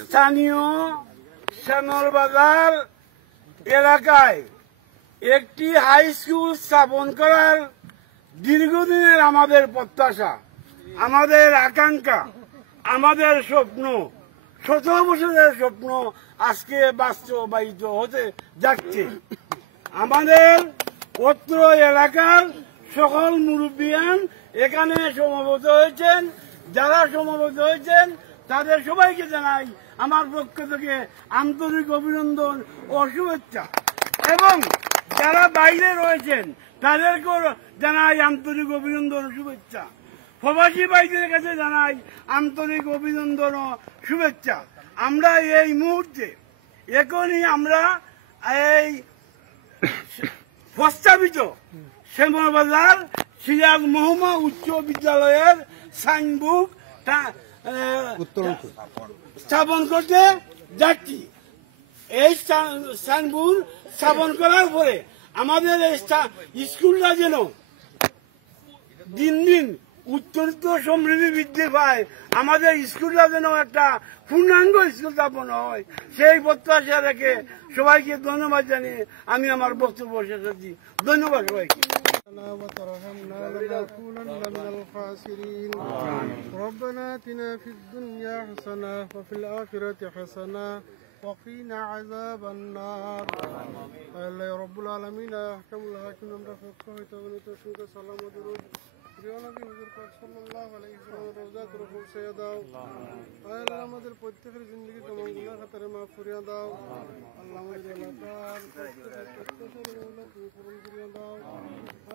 স্থানীয় শ্যামলবাজার এলাকায় একটি হাই স্কুল স্থাপন করার দীর্ঘদিনের আমাদের প্রত্যাশা, আমাদের আকাঙ্ক্ষা, আমাদের স্বপ্ন, 17 বছরের স্বপ্ন আজকে বাস্তবায়িত হতে যাচ্ছে। আমাদের অত্র এলাকার সকল মুরব্বিয়ান এখানে সমবেত হয়েছেন। যারা সমবেত হয়েছেন তাদের সবাইকে জানাই আমার পক্ষ থেকে আন্তরিক অভিনন্দন ও শুভেচ্ছা, এবং যারা বাইরে রয়েছেন তাদেরকেও জানাই আন্তরিক অভিনন্দন ও শুভেচ্ছা। প্রবাসী ভাইদের কাছে জানাই আন্তরিক অভিনন্দন ও শুভেচ্ছা। আমরা এই মুহূর্তে এখনই আমরা এই প্রস্তাবিত শ্যামলবাজার সিরাজ মহম্মদ উচ্চ বিদ্যালয়ের সাইনবোর্ড স্থাপন করতে যাচ্ছি। এই সাইনবোর্ড স্থাপন করার পরে আমাদের এই স্কুলটা যেন দিন দিন উত্তরোত্তর সমৃদ্ধি বৃদ্ধি পায়, আমাদের স্কুলটা যেন একটা পূর্ণাঙ্গ স্কুল স্থাপন হয়, সেই প্রত্যাশা রেখে সবাইকে ধন্যবাদ জানিয়ে আমি আমার বক্তব্য শেষ করছি। ধন্যবাদ সবাইকে। وترحمنا لنكونن من الخاسرين ربنا آتنا في الدنيا حسنة وفي الآخرة حسنة وقنا عذاب النار الله رب العالمين أحكم الحاكم আমরা ফকহত বনিত সুদ সালাম ও দরুদ প্রিয় নবী হুজুর পাক সাল্লাল্লাহু আলাইহি ওয়াসাল্লাম রওজাত রফু ছেয়ে দাও। আল্লাহ আমাদের প্রত্যেকের জিন্দেগি তমাম গুনাহ খাতারে মাফ করিয়া দাও। আল্লাহ আমাদের এলাকার প্রত্যেকের মৌলা তুমি পূরণ করিয়া দাও।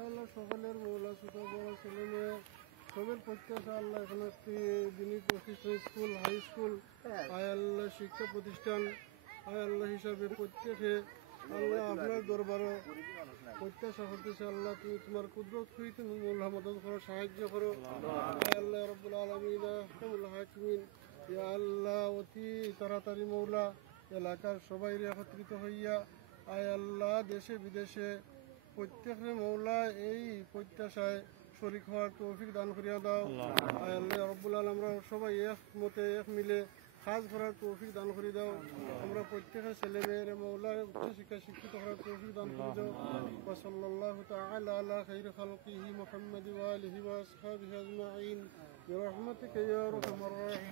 আল্লাহ সকলের মৌলা ছোট বড় ছেলে মেয়ে সবের প্রত্যাশা আল্লাহ এখানে একটি দিনী প্রতিষ্ঠান স্কুল হাই স্কুল আল্লাহ শিক্ষা প্রতিষ্ঠান আল্লাহ হিসাবে প্রত্যেকে আল্লাহ আপনার দরবারও প্রত্যাশা করতেছে। আল্লাহ তুমি তোমার কুদরত হইতে তুমি মৌলা মদত করো, সাহায্য করো। আল্লাহ রব্বুল আলামিন আহকামুল হাকিমিন ইয়া আল্লাহ অতি তাড়াতাড়ি মৌলা এলাকার সবাই একত্রিত হইয়া আয় আল্লাহ দেশে বিদেশে প্রত্যেকের মৌলা এই প্রত্যাশায় শরীক হওয়ার তৌফিক দান করিয়া দাও। আয় আল্লাহ রব্বুল আলামিন আমরা সবাই এক মতে এক মিলে কাজ করার তৌফিক দান করে দাও। আমরা প্রত্যেকের ছেলে মেয়ের মৌলা উচ্চশিক্ষা শিক্ষিত হওয়ার তৌফিক দান করে দাও। ওয়া সাল্লাল্লাহু তাআলা আলা খাইরি খালকিহি মুহাম্মাদি ওয়া আলিহি ওয়া আসহাবিহি আজমাইন বিরহমাতিকা ইয়া আরহামার রাহিমিন।